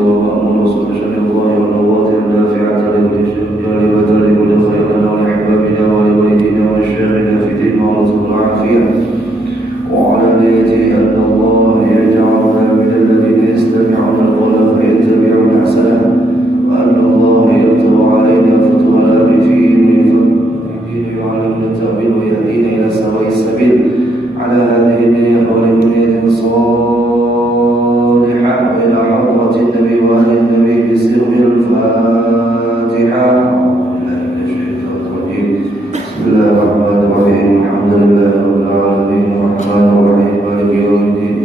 ومأمور سبحان الله والنوات النافعة جالبة لكل خيرنا ولأحبابنا ولوالدينا وشيخنا في دين ورزق العافية وعلى نيته أن الله يجعلنا من الذين يستمعون القول فيتبعون أحسنه وأن الله يتوب علينا فتوى الآبتين ويعلمنا التأويل ويهدينا إلى سواء السبيل على هذه النية ولمنية صالحة وإلى حضرة النبي وآل النبي بسر الفاتحة. بسم الله الرحمن الرحيم الحمد لله رب العالمين الرحمن الرحيم مالك يوم الدين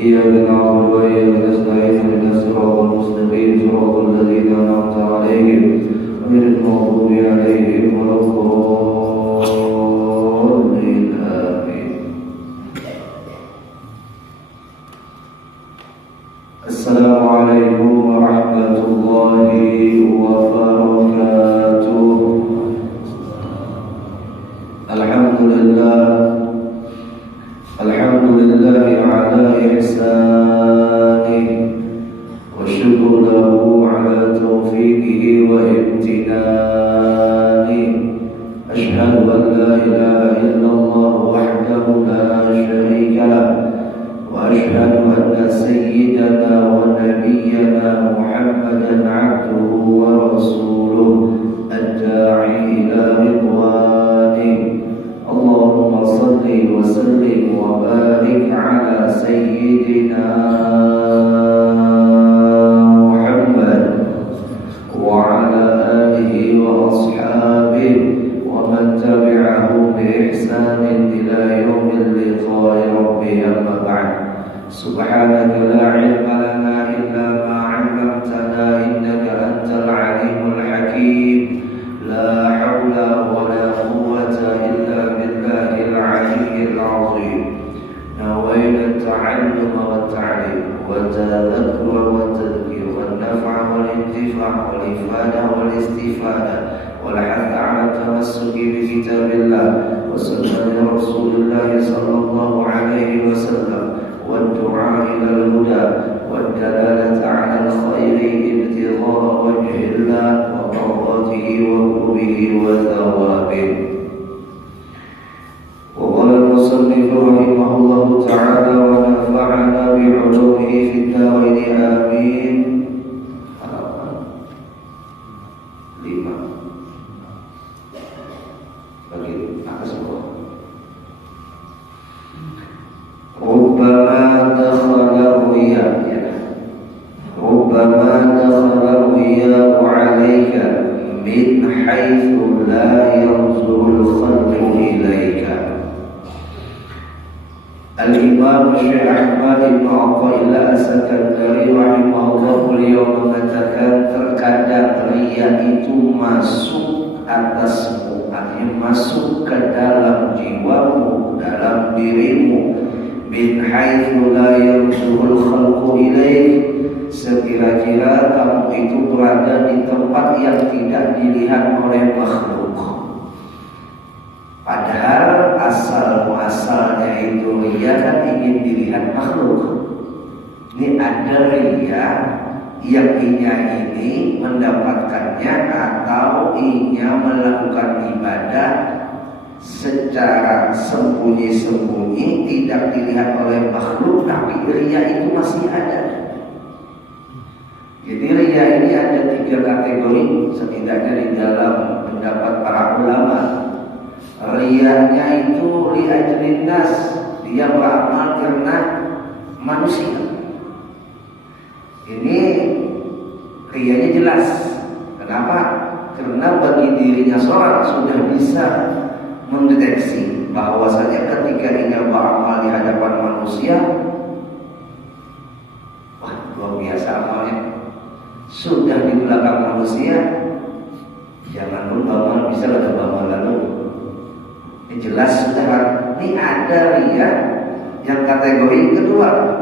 إياك نعبد وإياك نستعين اهدنا الصراط المستقيم صراط الذين أنعمت عليهم غير المغضوب عليهم ولا الضالين آمين. السلام عليكم ورحمة الله وبركاته. الحمد لله على إحسانه والشكر له على توفيقه وامتنانه. أشهد أن لا إله إلا الله وحده لا شريك له وأشهد أن سيدنا ونبينا محمدا عبده ورسوله الداعي إلى رضوانه. اللهم صل وسلم وبارك على سيدنا محمد وعلى آله وأصحابه ومن تبعهم بإحسان إلى يوم اللقاء ربي. أما بعد سبحانك لا علم لنا إلا ما علمتنا إنك أنت العليم الحكيم. لا حول ولا قوة إلا بالله العلي العظيم. نوينا التعلم والتعليم والتذكر والتذكير والنفع والانتفاع والإفادة والاستفادة والحث على التمسك بكتاب الله وسنة رسول الله صلى الله عليه وسلم والدعاء إلى الهدى والدلالة على الخير ابتغاء وجه الله ومرضاته وقربه وثوابه. وقال المصنف رحمه الله تعالى ونفعنا بعلومه في الدارين آمين. halaman 5 bagi atas bawah. ربما دخل الرياء عليك من حيث لا ينظر الخلق إليك. Al-Imam Syekh Ahmad bin Athaillah As-Sakandari rahimahullah beliau mengatakan terkadang riya itu masuk atasmu, artinya masuk ke dalam jiwamu, dalam dirimu. Min haitsu la yanzurul khalqu ilaik, sekira-kira kamu itu berada di tempat yang tidak dilihat oleh makhluk. Padahal asal muasalnya itu riya kan ingin dilihat makhluk. Ini ada riya yang inya ini mendapatkannya atau inya melakukan ibadah secara sembunyi-sembunyi tidak dilihat oleh makhluk, tapi riya itu masih ada. Jadi riya ini ada 3 kategori setidaknya di dalam pendapat para ulama. Riyanya itu li'ajlin nas, dia beramal karena manusia. Ini riyanya jelas. Kenapa? Karena bagi dirinya seorang sudah bisa mendeteksi bahwasanya ketika ia beramal di hadapan manusia, wah luar biasa amalnya. Sudah di belakang manusia, jangan pun beramal bisa ada beramal lalu. Ini jelas sudah. Ini ada riya yang kategori kedua,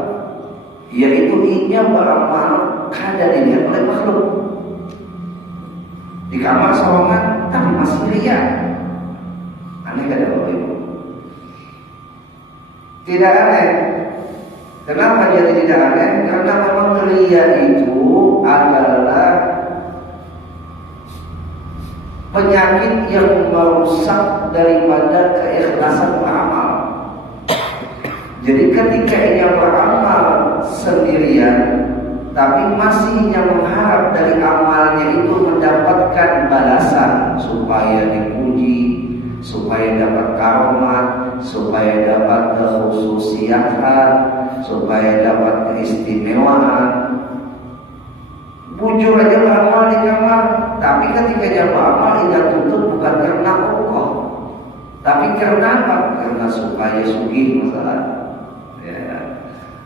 yaitu ia beramal kada dilihat oleh makhluk. Di kamar sholat tapi masih riya. Aneh kada Bapak Ibu? Tidak aneh. Kenapa jadi tidak aneh? Karena memang ria itu adalah penyakit yang merusak daripada keikhlasan beramal. Jadi ketika ia beramal sendirian, tapi masih ia mengharap dari amalnya itu mendapatkan balasan, supaya dipuji, supaya dapat karomat, supaya dapat kekhususiatan, supaya dapat keistimewaan. Bujur aja beramal di kamar, tapi ketika dia beramal ia tuntut bukan karena Allah, tapi karena apa? Karena supaya sugih masalah.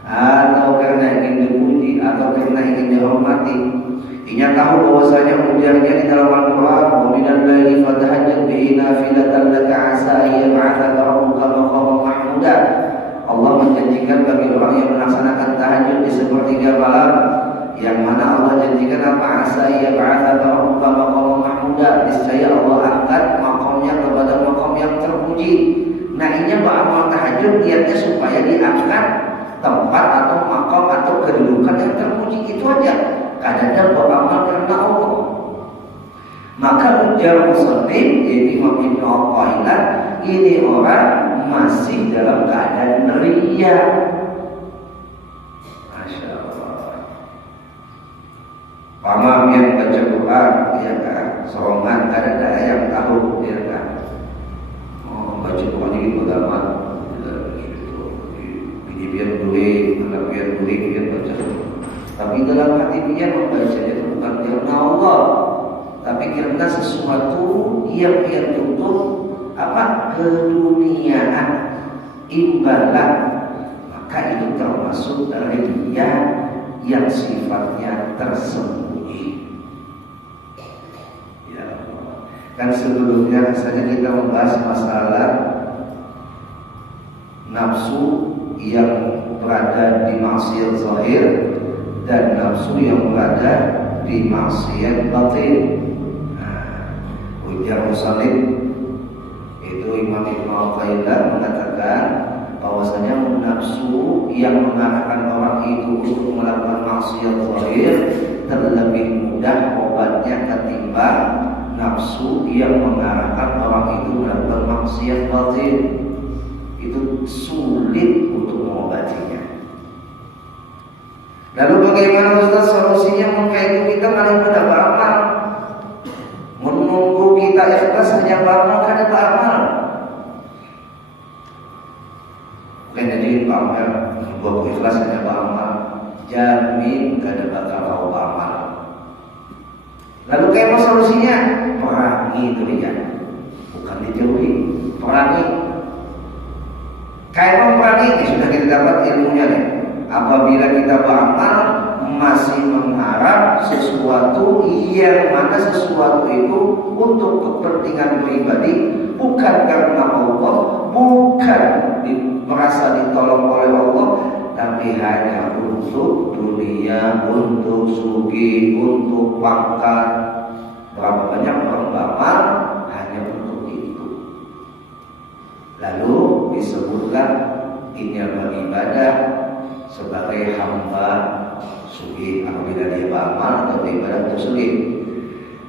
Atau karena ingin dipuji, atau karena ingin dihormati. Ia tahu bahwasanya ujarnya di dalam Al-Quran, wa minal laili fatahajjad bihi nafilatan laka asa yab'atsaka rabbuka maqaman mahmuda. Allah menjanjikan bagi orang yang melaksanakan tahajud di sepertiga malam, yang mana Allah janjikan apa? Asa yab'atsaka rabbuka maqaman mahmuda. Niscaya Allah angkat makamnya kepada makam yang terpuji. Nah, ini beramal tahajud niatnya supaya diangkat tempat atau makam atau kedudukan yang terpuji, itu aja. Kadang-kadang beramal karena Allah. Maka ujar musannif Imam Ibnu Athaillah, ini orang masih dalam keadaan ria. Masya Allah. Pamam yang baca Quran, ya kan, sorongan ada yang tahu, ya kan. Baca Quran ini bagaimana? Biar boleh, anak biar boleh, biar baca. Tapi dalam hati dia membacanya itu bukan karena Allah, tapi karena sesuatu yang dia tuntut apa? Keduniaan, imbalan. Maka itu termasuk ria yang sifatnya tersembunyi. Ya Allah. Kan sebelumnya misalnya kita membahas masalah nafsu yang berada di maksiat zahir dan nafsu yang berada di maksiat batin. Ujar musannif itu Imam Ibnu Athaillah mengatakan bahwasanya nafsu yang mengarahkan orang itu untuk melakukan maksiat zahir terlebih mudah obatnya ketimbang nafsu yang mengarahkan orang itu melakukan maksiat batin. Itu sulit untuk mengobatinya. Lalu bagaimana Ustaz solusinya? Maka itu kita paling mudah beramal. Menunggu kita ikhlas hanya beramal, kada beramal. Bukan jadi beramal, menunggu ikhlas hanya beramal, jamin kada bakal kau beramal. Lalu kayak apa solusinya? Perangi itu ya, bukan dijauhi, perangi. Kayak memperani, sudah kita dapat ilmunya nih. Apabila kita beramal masih mengharap sesuatu yang mana sesuatu itu untuk kepentingan pribadi, bukan karena Allah, bukan merasa ditolong oleh Allah, tapi hanya untuk dunia, untuk sugih, untuk pangkat. Berapa banyak orang beramal hanya untuk itu. Lalu disebutkan ini beribadah sebagai hamba sugih apabila dia beramal atau beribadah untuk sugih.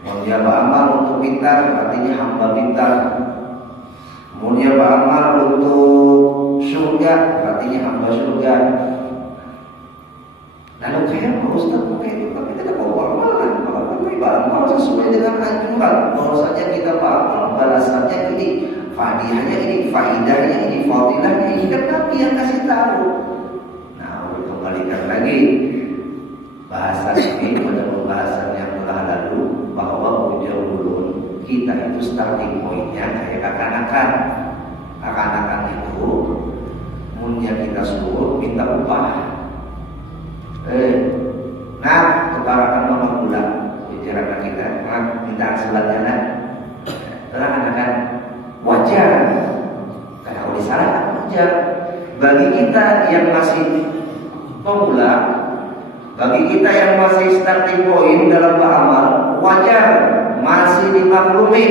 Mau dia beramal untuk pintar, artinya hamba pintar. Mau dia beramal untuk surga, artinya hamba surga. Lalu kayak Ustaz mungkin tapi tidak mau beramal kan? Kalau beramal sesuai dengan anjuran, bahwasanya kita beramal balasannya ini. Fadihahnya ini, faidahnya ini, fadilahnya ini, kan Nabi yang kasih tahu. Nah, kembalikan lagi bahasan ini pada pembahasan yang telah lalu, bahwa ujung kita itu starting pointnya kayak kekanakan. Kekanakan itu munnya kita suruh minta upah. Nah, kebarakan mama gula bicara kita, minta selatnya nah. Terang anak-anak wajar, karena kalau disalahkan wajar. Bagi kita yang masih pemula, bagi kita yang masih starting point dalam beramal, wajar, masih dimaklumi.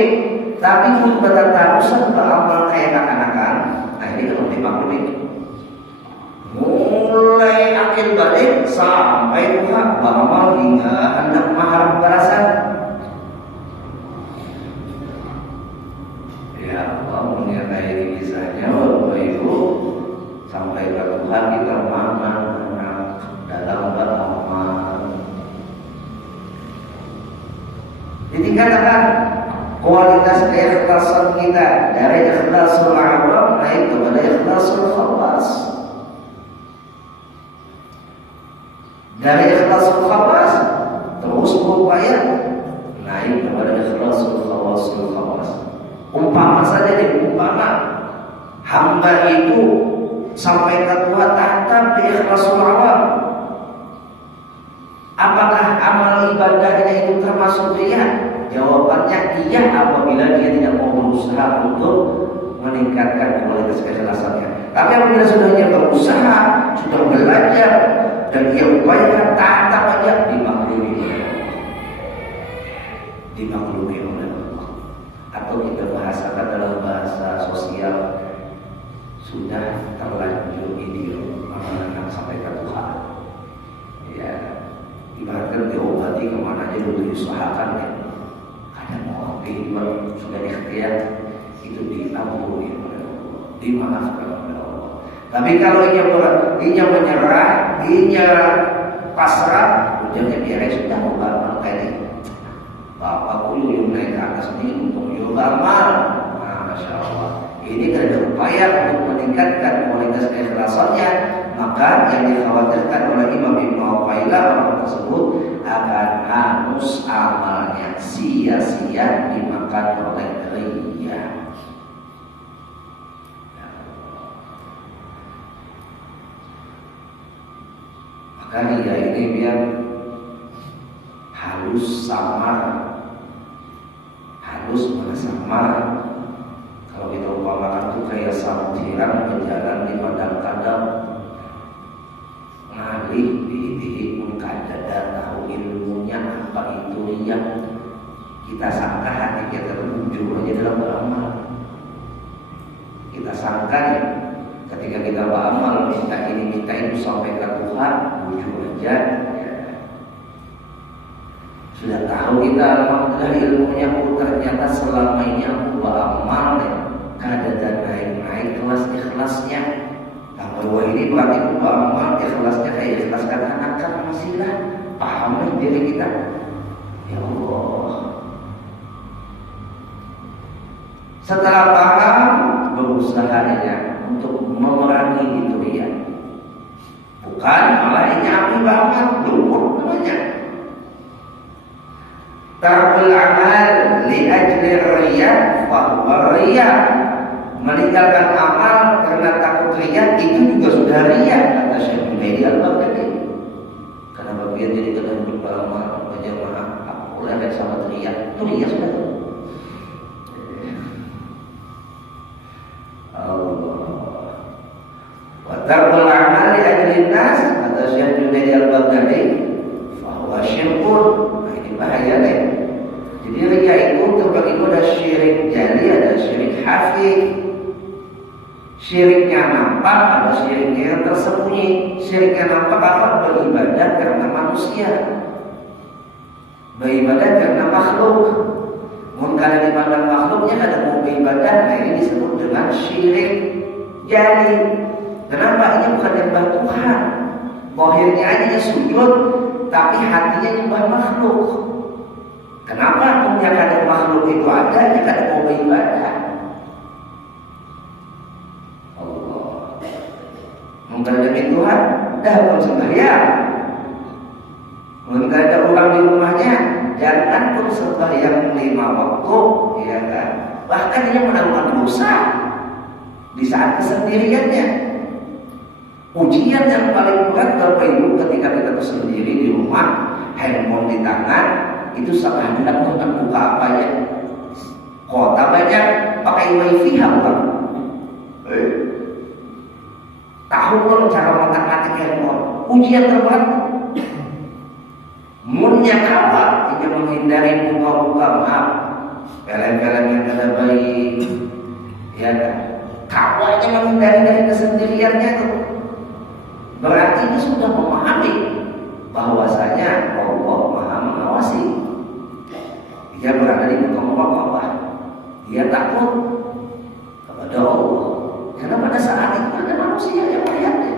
Tapi pun bertarusan beramal kayak anak-anak, nah ini kalau dimaklumi, mulai sampai duha beramal hingga hendak maghrib barasan. Ya Allah, menyertai diri saja Bapak Ibu sampai ke Tuhan kita mana dalam beramal. Jadi katakan kualitas keikhlasan kita dari ikhlasul awam naik kepada ikhlasul khawas. Dari ikhlasul khawas terus berupaya naik kepada ikhlasul khawasul khawas. Umpama saja deh, umpama hamba itu sampai ke Tuhan tatap di ikhlasul awam. Apakah amal ibadahnya itu termasuk riya? Jawabannya iya apabila dia tidak mau berusaha untuk meningkatkan kualitas keikhlasannya. Tapi apabila sudah dia berusaha, sudah belajar dan dia upayakan tatap aja dimaklumi oleh Allah. Atau kita bahasakan dalam bahasa sosial sudah terlanjur ini mengenang sampai ke Tuhan. Ya, ibaratkan diobati kemana aja dulu diusahakan ya. Ada mau kehidupan sudah ikhtiar itu diampuni oleh Allah, dimaafkan oleh Allah. Tapi kalau ia menyerah, ia pasrah, ujarnya biar sudah mau kayak bapakku yang naik ke atas ini untuk beramal. Masya Allah. Ini kan ada upaya untuk meningkatkan kualitas keikhlasannya. Maka yang dikhawatirkan oleh Imam Ibnu Athaillah orang tersebut akan hangus amalnya, sia-sia dimakan oleh riya. Maka riya ini biar halus samar, halus samar. Kalau kita umpamakan itu kayak samutiran berjalan di padang kadang. Ngalih di mengkadada tahu ilmunya apa itu riya. Kita sangka hati kita terjun aja dalam beramal. Kita sangka ya, ketika kita beramal minta ini minta itu sampai ke Tuhan jujur aja ya. Sudah tahu kita alhamdulillah ilmunya ternyata selama ini aku beramal ya, kadang naik kelas ikhlasnya. Bahwa ini berarti beramal ikhlasnya kayak ikhlas kata akar masih lah paham diri kita. Ya Allah. Setelah paham berusaha aja untuk memerangi itu ya. Bukan malah nyambi banget lumpur namanya. Tarkul amal li ajli riya fa huwa riya. Meninggalkan amal karena takut riya itu juga sudah riya, kata Syekh Junaidi Al-Baghdadi. Karena bagian jadi kena beramal berjamaah, boleh ada sahabat riya, itu riya sudah. Allah. Wa tarkul amal li ajli nas, kata Syekh Junaidi Al-Baghdadi, fa huwa syirkun. Ini bahaya deh. Jadi riya itu terbagi pada syirik jali, ada syirik hafi. Syiriknya nampak, ada syiriknya yang tersembunyi. Syiriknya nampak apa? Beribadah karena manusia, beribadah karena makhluk. Mungkin ada dipandang makhluknya ada mau beribadah, nah ini disebut dengan syirik jali. Kenapa? Ini bukan nyembah Tuhan. Bohirnya aja sujud, tapi hatinya nyembah makhluk. Kenapa? Punya kadang makhluk itu ada, ya kadang mau beribadah. Mengkandami Tuhan, datang sembahyang. Mungkin ada orang di rumahnya, jangan pun sembahyang 5 waktu, ya kan? Bahkan dia menanggung dosa di saat kesendiriannya. Ujian yang paling berat Bapak Ibu ketika kita sendiri di rumah, handphone di tangan, itu sangat hendak untuk buka apa ya? Kota banyak pakai wifi bukan? Tahu pun cara mengatik handphone. Ujian terberat. Munnya kawa ingin menghindari buka-buka maaf. Film-film yang ada baik, ya kan? Kawanya menghindari dari kesendiriannya tuh. Berarti dia sudah memahami bahwasanya Allah Maha mengawasi. Dia berada di muka Allah. Dia takut kepada Allah. Karena pada saat itu ada manusia yang melihatnya.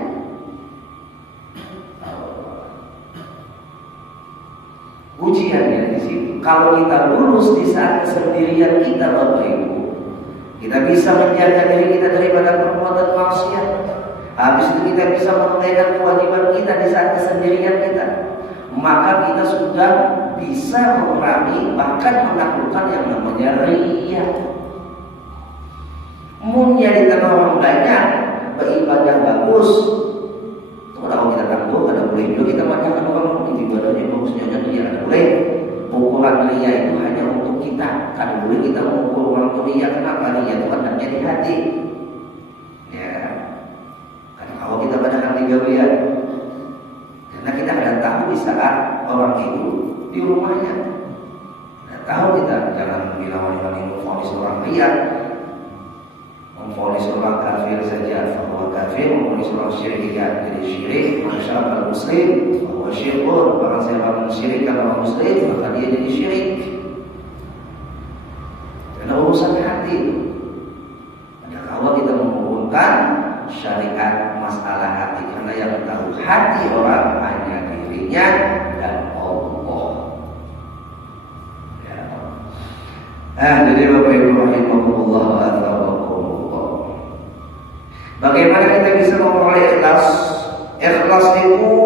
Ujiannya di sini. Kalau kita lulus di saat kesendirian kita, Bapak Ibu, kita bisa menjaga diri kita daripada perbuatan maksiat. Habis itu kita bisa menunaikan kewajiban kita di saat kesendirian kita. Maka kita sudah bisa memerangi, bahkan menaklukkan yang namanya riya. Munnya di tengah orang banyak beribadah bagus. Kalau kita takut, ada boleh juga kita mengatakan orang ini ibadahnya bagusnya dia ada boleh. Pukulan riya itu hanya untuk kita. Kan boleh kita mengukur orang riya. Kenapa riya itu adanya di hati? Ya. Karena kalau kita pada hati gawian, karena kita ada tahu di saat orang itu di rumahnya. Nah, tahu kita jangan bilang-bilang memfonis orang riya, memfonis orang kafir saja bahwa kafir, memfonis orang syirik jadi syirik. Masyarakat muslim bahwa syirkur, barang siapa mensyirikkan orang muslim maka dia jadi syirik. Karena urusan hati. Ada kalau kita menghubungkan syariat masalah hati, karena yang tahu hati orang hanya dirinya dan Allah. Ya. Jadi Bapak Ibu rahimahullah wa ta'ala, bagaimana kita bisa memperoleh ikhlas? Ikhlas itu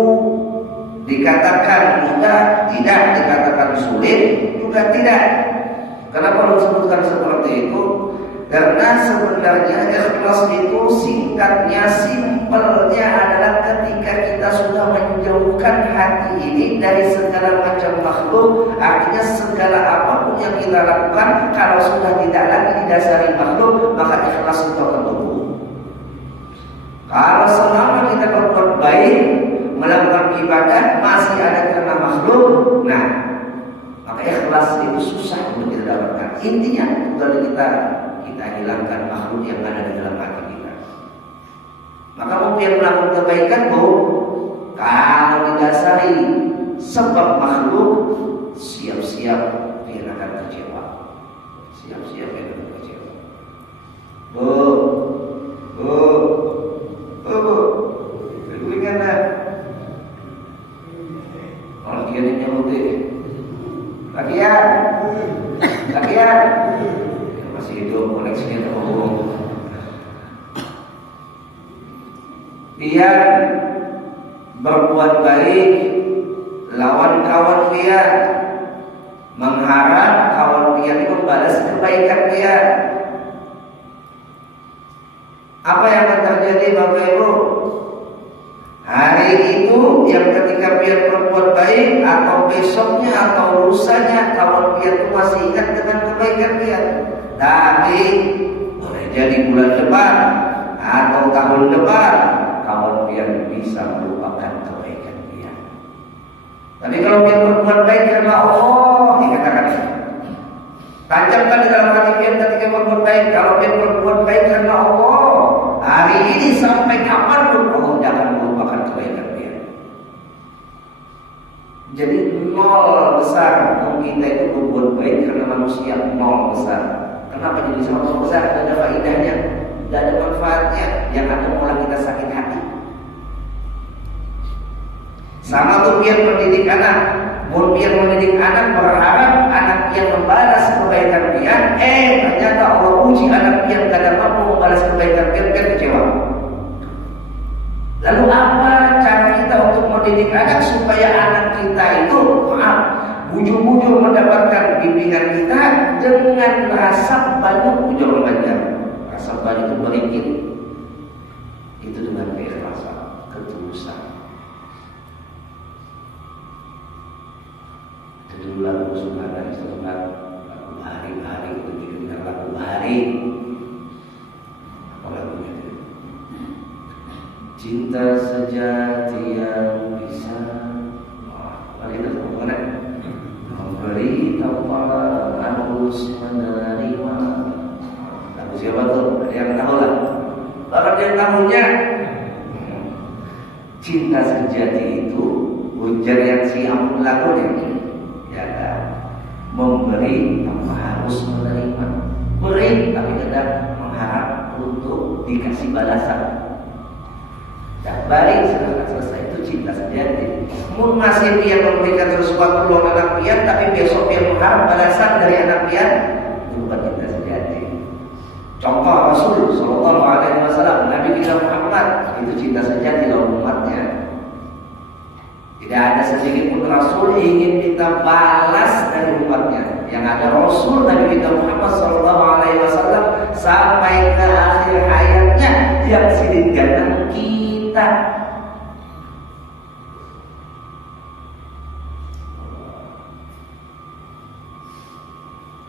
dikatakan mudah, tidak, dikatakan sulit, juga tidak. Kenapa disebutkan seperti itu? Karena sebenarnya ikhlas itu singkatnya, simpelnya adalah ketika kita sudah menjauhkan hati ini dari segala macam makhluk. Artinya segala apapun yang kita lakukan, kalau sudah tidak lagi didasari makhluk, maka ikhlas itu akan tumbuh. Kalau selama kita berbuat baik, melakukan ibadah masih ada karena makhluk, nah maka ikhlas itu susah untuk kita dapatkan. Intinya kalau kita hilangkan makhluk yang ada di dalam hati kita. Maka mungkin melakukan kebaikan kalau didasari sebab makhluk, siap-siap dia akan kecewa. Siap-siap dia akan kecewa. Bagaimana? Kalau dia nyamuk Kakian masih hidup, koneksinya terhubung. Dia berbuat baik lawan kawan dia, mengharap kawan dia membalas kebaikan dia. Apa yang akan terjadi Bapak Ibu? Hari itu yang ketika dia berbuat baik, atau besoknya atau lusanya kawan dia itu masih ingat dengan kebaikan dia. Tapi boleh jadi bulan depan atau tahun depan kawan dia bisa melupakan kebaikan dia. Tapi kalau dia berbuat baik karena Allah, dikatakan tancapkan di dalam hati dia ketika berbuat baik. Kalau dia berbuat baik karena Allah, hari ini sampai kapanpun Allah jangan melupakan kebaikan dia. Jadi nol besar. Kita itu berbuat baik karena manusia, nol besar. Kenapa jadi sama besar? Tidak ada faedahnya, tidak ada manfaatnya. Yang ada malah kita sakit hati. Sama tuh biar mendidik anak. Biar mendidik anak berharap anak yang membalas kebaikan dia, ternyata Allah uji anak yang tidak mampu membalas kebaikan dia kecewa. Lalu apa cara kita untuk mendidik anak supaya anak kita itu ujung-ujung mendapatkan bimbingan kita dengan rasa banyak ujung banyak, rasa banyak itu berikit, itu dengan keikhlasan, ketulusan. Dulu lagu Subhanallah lagu hari-hari itu juga lagu hari. Apa lagunya? Cinta sejati yang bisa memberi tanpa harus menerima. Lagu siapa tuh? Ada yang tahu lah. Bahkan yang tahunya cinta sejati itu Ujar yang siap melakukan ya kan? Memberi tanpa harus menerima. Beri tapi kadang mengharap untuk dikasih balasan. Dan balik setelah selesai itu cinta sejati. Mun masih dia memberikan sesuatu luang anak pian, tapi besok dia mengharap balasan dari anak pian, itu bukan cinta sejati. Contoh Rasul Sallallahu Alaihi Wasallam, Nabi kita Muhammad, itu cinta sejati dalam umatnya. Tidak ada sedikit pun Rasul ingin minta balas dari umatnya. Yang ada Rasul Nabi kita Muhammad Sallallahu Alaihi Wasallam sampai ke akhir hayatnya yang sidin kita.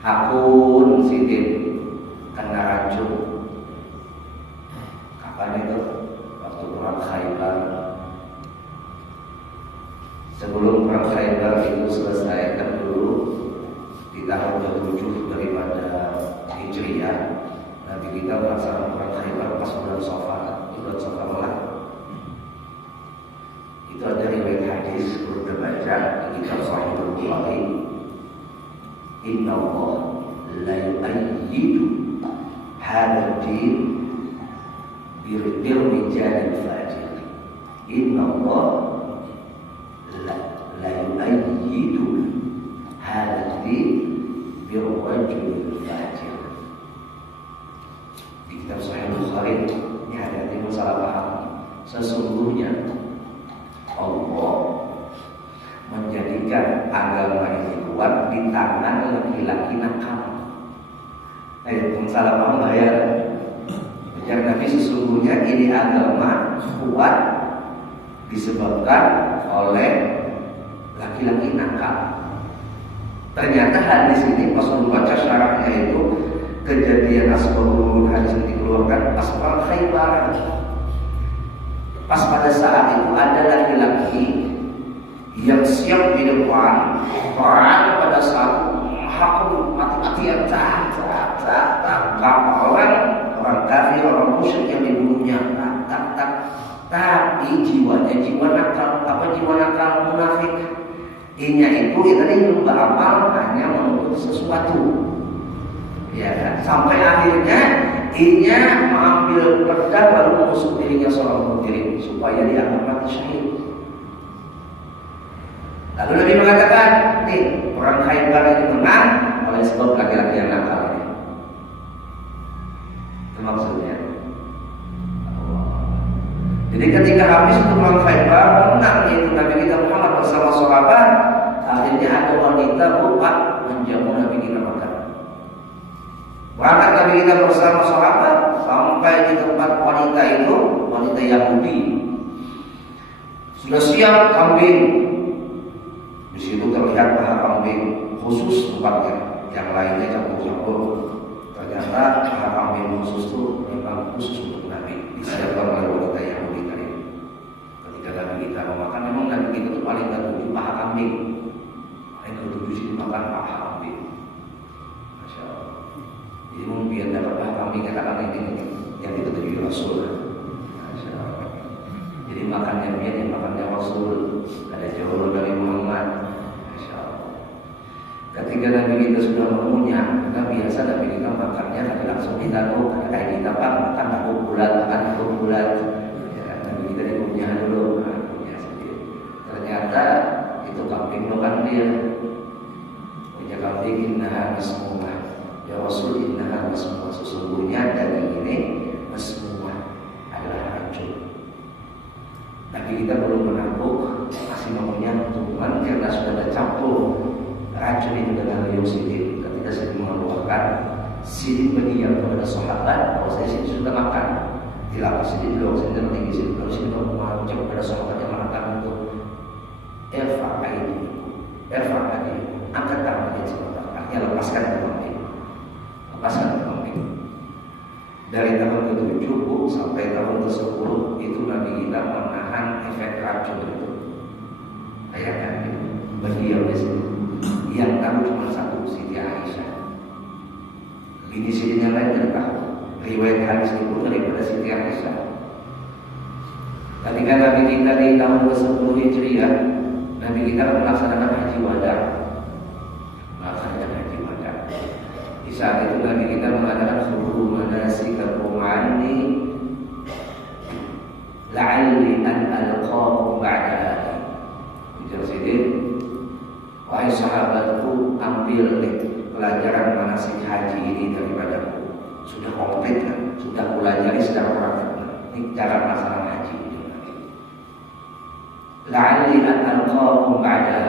Hakun sidin kena racun. Kapan itu? Waktu perang Khaybar. Sebelum perang Khaybar itu selesai, kan dulu di tahun ke-7 daripada Hijriah, Nabi kita melaksanakan perang Khaybar pas bulan Safar. Bulan Safar lah. Itu ada riwayat hadis sudah baca di kitab Sahih Bukhari. Inna Allah la yu'ayyidu hadha ad-din birrijal fajir. Inna Allah la yu'ayyidu hadha ad-din birrijal fajir. Di kitab Sahih Bukhari ini hati-hati masalah paham. Sesungguhnya Allah menjadikan agama ini kuat di tangan laki-laki nakal. Salah paham nggak ya? Bicara Nabi sesungguhnya ini agama kuat disebabkan oleh laki-laki nakal. Ternyata hadis ini pas membaca syarahnya itu kejadian asbabul hadis ini dikeluarkan pas perang Khaybar. Pas pada saat itu ada laki-laki yang siap di depan perang pada saat hakum mati-matian orang kafir, orang musyrik yang dibunuhnya tapi jiwanya jiwa nakal munafik. Inya itu tadi beramal hanya menuntut sesuatu, ya kan? Sampai akhirnya inya mengambil pedang lalu menusuk dirinya seorang mukirim supaya dianggap mati syahid. Lalu Nabi mengatakan, nih perang Khaybar ini menang oleh sebab laki-laki yang nakal ini. Itu maksudnya. Jadi ketika habis itu perang Khaybar menang yaitu Nabi kita Muhammad bersama sahabat, akhirnya ada wanita lupa menjamu Nabi kita makan. Berangkat Nabi kita bersama sahabat sampai di tempat wanita itu, wanita Yahudi. Sudah siap kambing. Di situ terlihat paha kambing khusus tempatnya, yang lainnya campur-campur. Ternyata paha kambing khusus itu memang khusus untuk Nabi, disiapkan oleh wanita Yahudi tadi. Ketika Nabi kita mau makan, memang Nabi kita itu paling ketujuh paha kambing. Paling ketujuh sini makan paha kambing. Masya Allah. Jadi biar dapat paha kambing katakan ini yang ditutupi Rasul. Masya Allah. Jadi makannya biar yang makannya Rasul. Ada jauh dari Muhammad. Masya Allah. Ketika Nabi kita sudah mengunyah, maka biasa Nabi kita makannya tapi langsung ditaruh kayak kita makan aku bulat. Ya, Nabi kita dikunyah dulu, kunyah sedikit. Ternyata itu kambing bukan dia. Punya kambing innaha masmumah. Ya Rasul innaha masmumah. Sesungguhnya daging ini masmumah adalah racun. Nabi kita belum menampuk masih mengunyah cuman karena sudah ada campur racun itu dengan beliau sidin. Ketika sidin mengeluarkan, sidin berdiam kepada sahabat bahwa saya sidin sudah makan. Dilakukan sidin dulu, sidin tinggi sidin. Kalau sidin mengucap kepada sahabat yang makan itu, Erfa ini, angkat tangannya sebentar. Artinya lepaskan ke kambing. Dari tahun ke-7 sampai tahun ke-10 itu Nabi kita menahan efek racun itu. Bayangkan berdiam di situ. Yang tahu cuma satu, Siti Aisyah. Bini Siti yang lain tidak tahu. Riwayat hadis itu daripada Siti Aisyah. Ketika Nabi kita di tahun ke-10 Hijriah Nabi kita melaksanakan haji wada. Di saat itu Nabi kita mengatakan khudhu manasikakum anni la'alli an alqakum ba'da. Jadi, wahai sahabatku, ambil pelajaran manasik haji ini daripadaku. Sudah komplit kan? Sudah pelajari secara praktik. Ini cara melaksanakan haji ini. La'alli an alqakum ba'da.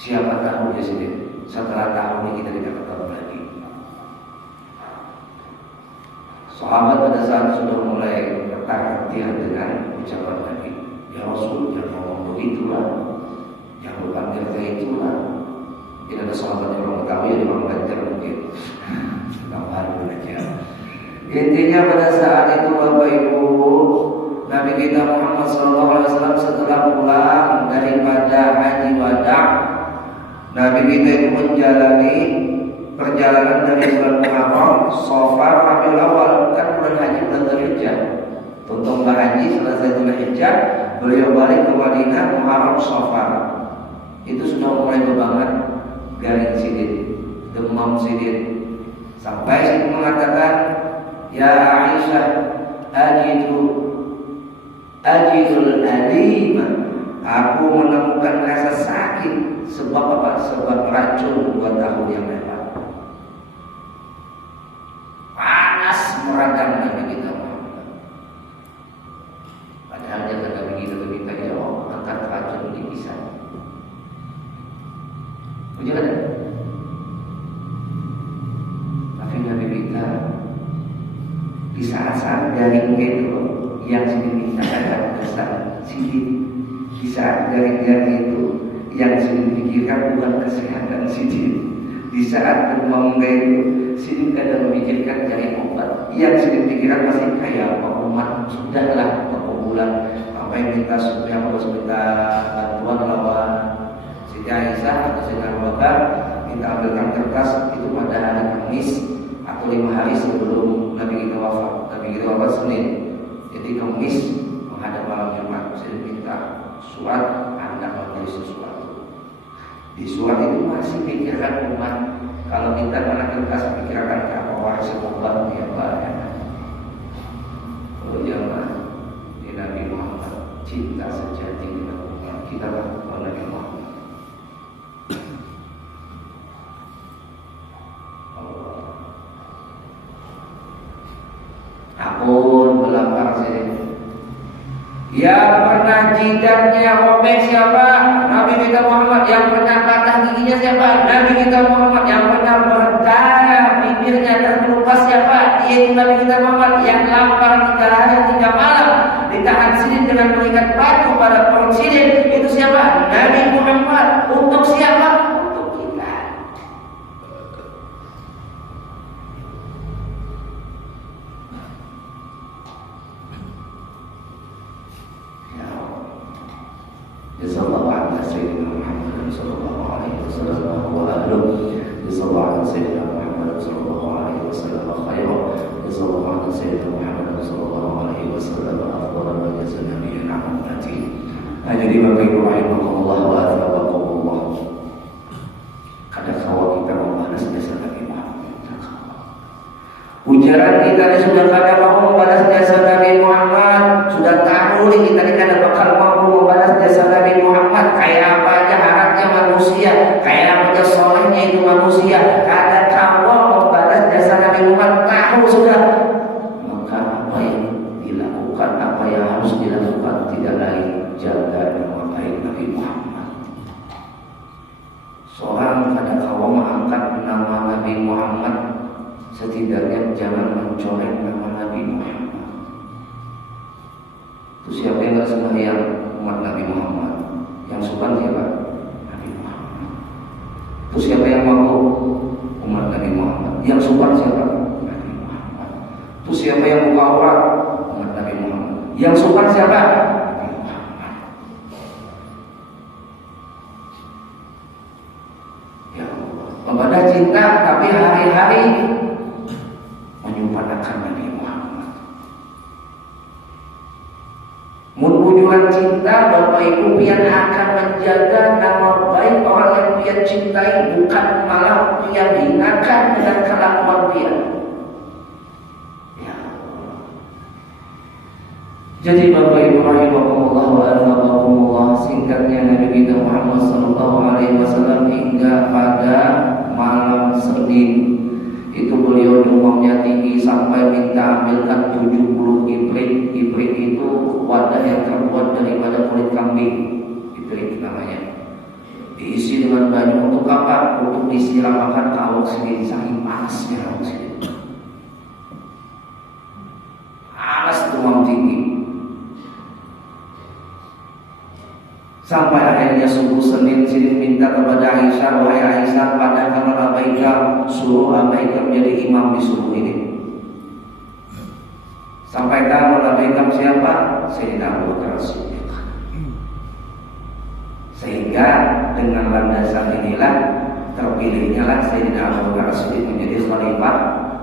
Siapa tahu ya sini setelah tahun ini kita tidak ketemu lagi. Sahabat pada saat sudah mulai tertarik dengan ucapan Nabi, ya Rasul, jangan ngomong begitulah, jangan berpanggil kayak itulah. Tidak ada sahabat yang belum tahu ya, dia belajar mungkin. Baru aja. Intinya pada saat itu Bapak Ibu, Nabi kita Muhammad SAW setelah pulang daripada haji wada, Nabi kita itu menjalani perjalanan dari bulan Muharram, Safar, Rabiul Awal, kan bulan haji bulan Dzulhijjah. Untuk berhaji selesai Dzulhijjah, beliau balik ke Madinah, Muharram, Safar. Itu sudah mulai berbangun garing sidin, demam sidin. Sampai saya mengatakan, ya Aisyah, ajidul alima, aku menemukan rasa sakit. Sebab apa? Sebab racun 2 tahun yang lewat. Panas meradang Nabi kita. Padahal dia kata begitu kita ya Allah, angkat racun ini bisa. Jangan. Tapi Nabi kita di saat-saat garing itu yang sedikit ada dasar sedikit. Di saat garing-garing itu yang sedikit pikirkan bukan kesehatan sedikit. Di saat demam itu sedikit kadang memikirkan cari obat. Yang sedikit pikirkan masih kayak apa umat sudahlah beberapa bulan apa yang kita sudah harus minta bantuan lawan Siti Aisyah atau Siti Abu Bakar, kita ambilkan kertas itu pada hari Kamis atau 5 hari sebelum Nabi kita wafat. Nabi kita wafat Senin, jadi Kamis menghadap malam Jumat. Saya minta surat Anda menulis sesuatu. Di surat itu masih pikirkan umat. Kalau kita mana kertas pikirkan apa waris obat ya Pak. Oh jangan di Nabi Muhammad cinta sejati dengan umat kita lah Nabi Muhammad. Ampun belakang sini. Yang pernah jidatnya robek siapa? Nabi kita Muhammad. Yang pernah patah giginya siapa? Nabi kita Muhammad. Yang pernah berdarah bibirnya terkelupas siapa? Yaitu Nabi kita Muhammad. Yang lapar 3 hari 3 malam ditahan sidin dengan mengikat batu pada perut sidin, itu siapa? Nabi Muhammad. Untuk siapa? Untuk kita. Sallallahu alaihi Sayyidina Muhammad sallallahu alaihi wasallam wa alihi sallallahu alaihi Sayyidina Muhammad sallallahu alaihi wasallam khairan sallallahu alaihi Sayyidina Muhammad sallallahu alaihi wasallam afdal ma jazaa nabiyyan ummati. Jadi Bapak Ibu rahimakumullah wa athabakumullah. Kadang kala kita membahas jasa Nabi Muhammad. Ujaran kita ini sudah kadang mau membalas jasa Nabi Muhammad, sudah tahu nih kita ini kadang bakal mampu membalas jasa Nabi Muhammad. Kayak apa aja harapnya manusia, kayak apa aja solehnya itu manusia. Kadang kamu membalas jasa Nabi Muhammad tahu sudah. Maka apa yang dilakukan, apa yang harus dilakukan tidak lain jaga nama baik Nabi Muhammad. Seorang kadang kamu mengangkat nama Nabi Muhammad, setidaknya jangan mencoreng nama Nabi Muhammad. Itu siapa yang gak sembahyang umat Nabi Muhammad? Yang sukan siapa? Nabi Muhammad. Itu siapa yang mabuk? Umat Nabi Muhammad. Yang sukan siapa? Nabi Muhammad. Itu siapa yang buka aurat? Umat Nabi Muhammad. Yang sukan siapa? Nabi Muhammad. Ya Allah, membadah cinta tapi hari-hari menyumpanakan Nabi Muhammad. Wujudan cinta Bapak Ibu pian akan menjaga nama baik orang yang pian cintai, bukan malah pian hinakan dengan kelakuan pian. Ya. Jadi Bapak Ibu rahimakumullah wa arhamukumullah, singkatnya Nabi kita Muhammad sallallahu alaihi wasallam hingga pada malam Senin itu beliau demamnya tinggi sampai minta ambilkan 70 ibrik. Ibrik itu wadah yang terbuat daripada kulit kambing, ibrik namanya. Diisi dengan banyak untuk apa? Untuk disiramakan ke awak sendiri, saking panasnya awak sendiri. Panas demam tinggi. Sampai akhirnya subuh Senin Sidin minta kepada Aisyah, wahai Aisyah, padahal abaikan, suruh abaikan menjadi imam di subuh ini. Sampaikan abaikan siapa? Sayyidina Abu Bakar As-Siddiq. Sehingga dengan landasan inilah terpilihnya lah Sayyidina Abu Bakar As-Siddiq menjadi khalifah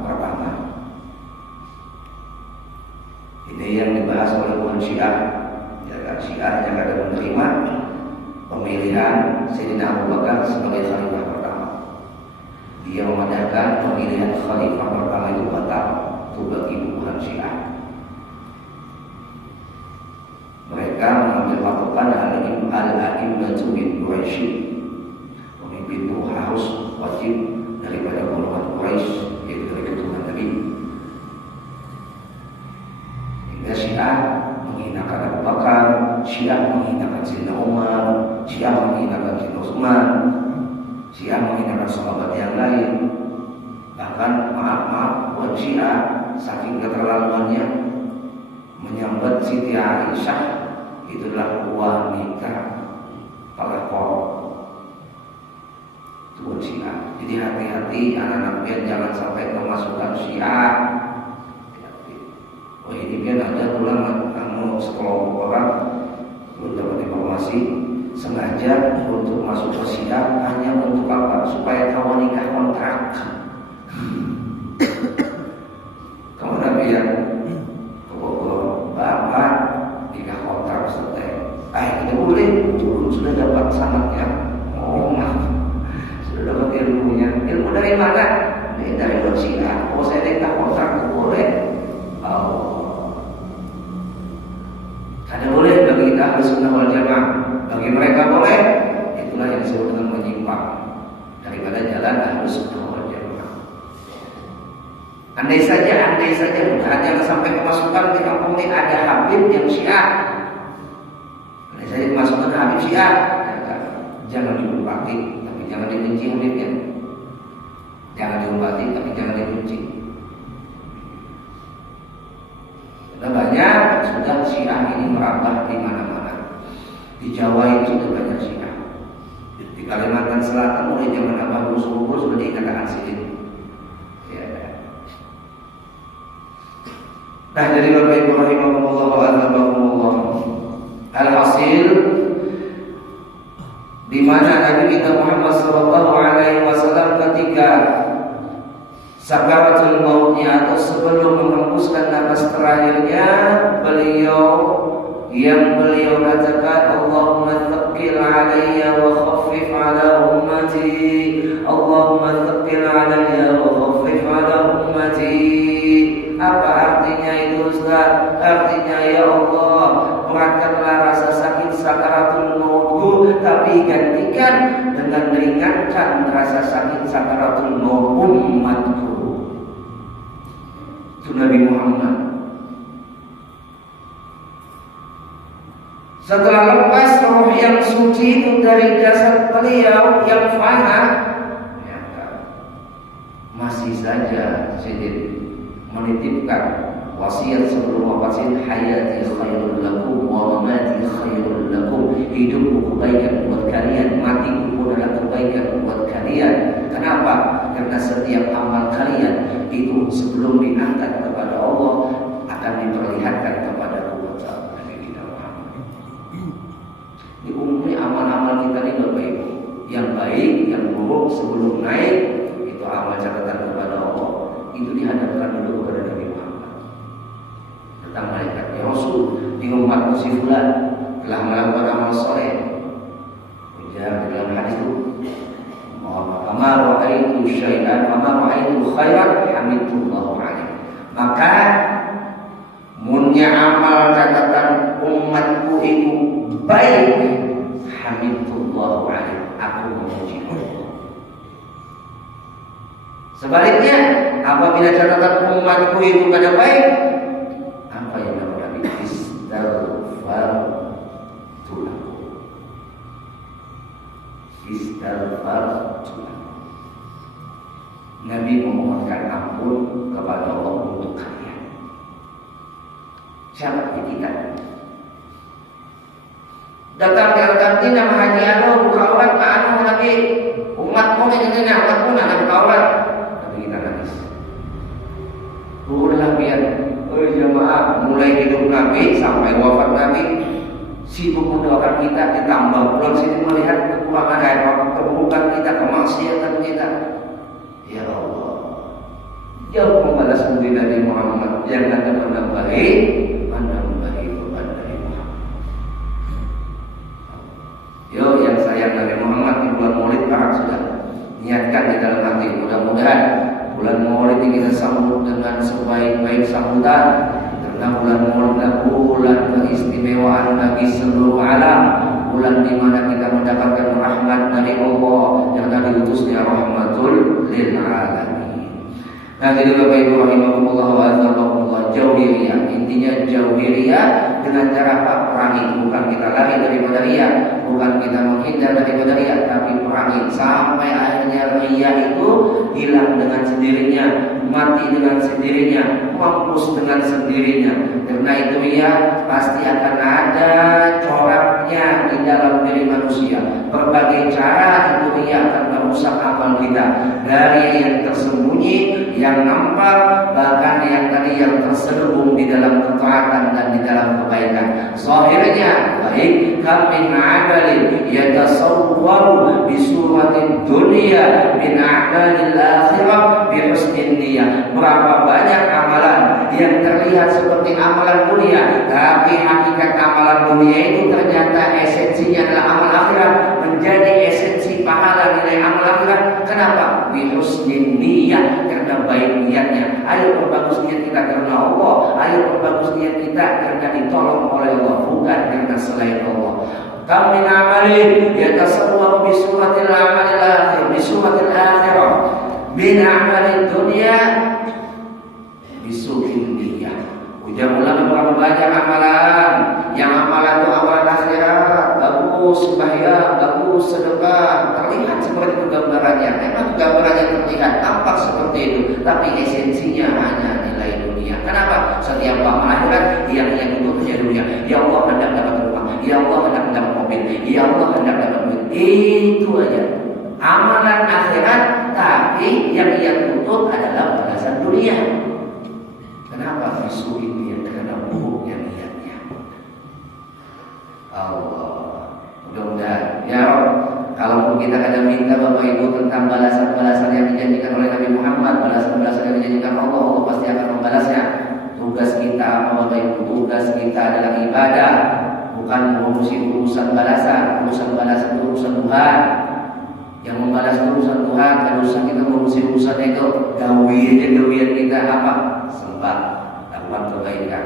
pertama. Ini yang dibahas oleh kaum Syiah. Syiah yang ada menerima pemilihan Sayyidina Abu Bakar sebagai khalifah pertama. Dia memandangkan pemilihan khalifah pertama itu batal, itu bagi bukan Syiah. Mereka mengambil patokan al-a'immatu min Quraisy, pemimpin itu harus wajib daripada golongan Quraisy, yaitu dari keturunan Nabi. Hingga Syiah menghinakan Abu Bakar, Syiah menghinakan Sayyidina Umar, Syiah menghinakan Sayyidina Utsman, Syiah menghinakan sahabat yang lain. Bahkan maaf buat Syiah, saking keterlaluannya menyambat Siti Aisyah, itulah wanita pelakor. Itu buat Syiah. Jadi hati-hati anak-anak pian, jangan sampai kemasukan Syiah. Oh ini pian ada pulang sekelompok orang mendapat informasi sengaja untuk masuk ke Syiah, hanya untuk apa? Supaya kawan nikah kontrak. Kamu Nabi ya, bapak nikah kontrak selesai. Kita boleh, sudah dapat sanatnya. Oh maaf, sudah dapat ilmunya. Ilmu dari mana? Dari Syiah. Oh saya nikah kontrak boleh. Oh. Ada boleh bagi kita Ahlus Sunnah wal Jamaah, bagi mereka boleh. Itulah yang disebut dengan menyimpang daripada jalan Ahlus Sunnah wal Jamaah. Andai saja jangan sampai kemasukan di kampung ini ada Habib yang Syiah. Andai saja kemasukan Habib Syiah, jangan diumpati, tapi jangan dibenci Habibnya. Jangan diumpati, tapi jangan dibenci. Sudah banyak sudah Syiah ini merambah di mana-mana. Di Jawa itu sudah banyak Syiah. Di Kalimantan Selatan mulai zaman Abah Gusur sudah dikatakan sini. Ya. Nah, jadi Bapak Ibu rahimakumullah wa a'lamukumullah. Alhasil di mana Nabi kita Muhammad sallallahu alaihi wasallam ketika sakaratul mautnya atau sebelum menghembuskan nafas terakhirnya, beliau katakan, Allahumma tsaqqil alayya wa khaffif ala ummati, Allahumma tsaqqil alayya wa khaffif ala ummati. Apa artinya itu Ustaz? Artinya ya Allah, beratkanlah rasa sakit sakaratul mautku, tapi gantikan dengan ringankan rasa sakit sakaratul maut umatku. Itu Nabi Muhammad. Setelah lepas roh yang suci itu dari jasad beliau yang fana, masih saja Sidin menitipkan wasiat sebelum wafat, hayati khairul lakum wa mamati khairul lakum. Hidupku kebaikan buat kalian, matiku pun adalah kebaikan buat kalian. Kenapa? Karena setiap amal kalian itu sebelum diangkat kepada Allah akan diperlihatkan kepada Allah. Nabi kita Muhammad. Di umumnya amal-amal kita ini Bapak Ibu, yang baik, yang buruk sebelum naik itu amal catatan kepada Allah, itu dihadapkan dulu kepada Nabi Muhammad. Kata malaikat, ya Rasul, di umatmu si fulan telah melakukan amal soleh. Ujar dalam hadis itu, "Fama ra'aitu syai'an, fama ra'aitu khairan hamidullahu alaihi." Maka munnya amal catatan umatku itu baik, hamidullahu alaihi, aku memuji Allah. Sebaliknya, apabila catatan umatku itu kada baik, apa yang Nabi istighfar tulahu. Istighfar tulahu. Nabi memohonkan ampun kepada Allah untuk kalian. Siapa kita? Datang ke nama haji anu berkaulat anu Nabi umatmu ini umatmu nak berkaulat. Tapi kita nangis. Ulah biar jemaah mulai hidup Nabi sampai wafat Nabi sibuk mendoakan kita, ditambah pulang sini melihat kekurangan keburukan kita, kemaksiatan kita. Ya Allah, jauh membalas budi Nabi Muhammad yang akan menambahi beban Nabi Muhammad. Yo, yang sayang Nabi Muhammad di bulan Maulid sudah niatkan di dalam hati. Mudah-mudahan bulan Maulid ini kita sambut dengan sebaik-baik sambutan, karena bulan Maulid adalah bulan keistimewaan bagi seluruh alam, bulan di mana kita mendapatkan rahmat dari Allah yang Nabi utusnya rahmatul lil alamin. Nah, jadi Bapak Ibu rahimakumullah wa azakumullah, jauhiriyah, intinya jauhiriyah dengan cara apa? Perangi, bukan kita lari daripada riya, bukan kita menghindar daripada riya, tapi perangi sampai akhirnya riya itu hilang dengan sendirinya, mati dengan sendirinya, mampus dengan sendirinya. Karena itu riya pasti akan ada coraknya di dalam diri manusia. Berbagai cara itu riya akan merusak amal kita, dari yang tersembunyi, yang nampak, bahkan yang tadi yang terselubung di dalam ketaatan dan di dalam kebaikan. Zahirnya baik, kami amalin yatasawwaru bi suratin dunya min a'malil akhirah bi husnin niyyah. Berapa banyak amalan yang terlihat seperti amalan dunia, tapi hakikat amalan dunia itu ternyata esensinya adalah amal akhirat, menjadi esensi pahala nilai amal akhirat. Kenapa? Bi husnin niyyah, karena baik niatnya. Ayo perbagus niat kita karena Allah, ayo perbagus niat kita karena ditolong oleh Allah, bukan karena selain Allah. Kam min amalin yatasawwaru bi suratil amalil akhir, bi suratil akhirah, min amalid dunya bi su'in niyyah. Ujar ulama berapa banyak amalan, yang amalan itu amalan akhirat, bagus sembahyang, bagus sedekah, terlihat seperti itu gambarannya. Memang gambarannya terlihat tampak seperti itu, tapi esensinya hanya nilai dunia. Kenapa? Setiap amal akhirat yang itu hanya dunia. Ya Allah hendak dapat rumah, ya Allah hendak dapat mobil, ya Allah hendak dapat duit. Itu aja amalan akhirat, tapi yang ia tuntut adalah balasan dunia. Kenapa visu ini? Karena buruknya niatnya. Allah, mudah-mudahan ya Rob, kalaupun kita kadang minta Bapak Ibu tentang balasan-balasan yang dijanjikan oleh Nabi Muhammad, balasan-balasan yang dijanjikan Allah, Allah pasti akan membalasnya. Tugas kita apa Bapak Ibu? Tugas kita adalah ibadah, bukan mengurusi urusan balasan. Urusan balasan itu urusan Tuhan. Yang membalas urusan Tuhan, dan urusan kita mengurusi urusan itu. Gawian kita apa? Sembah, dapat kebaikan.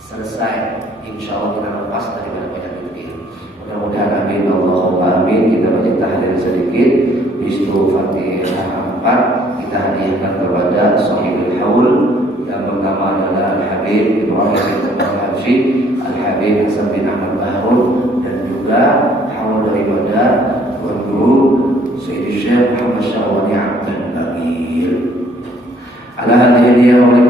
Selesai, insya Allah kita lepas daripada banyak pikir. Mudah-mudahan amin, Allahumma amin. Kita baca tahlil sedikit. Bismillah Fatihah 4. Kita hadiahkan kepada Sahibul Haul yang bernama adalah Al-Habib Ibrahim Al-Habsyi, Al-Habib Hasan bin Ahmad Bahrul, dan juga haul daripada Tuan Guru Sayyidi Syekh Muhammad Syahwani Abdul Bagir. Ala hadhihi wa li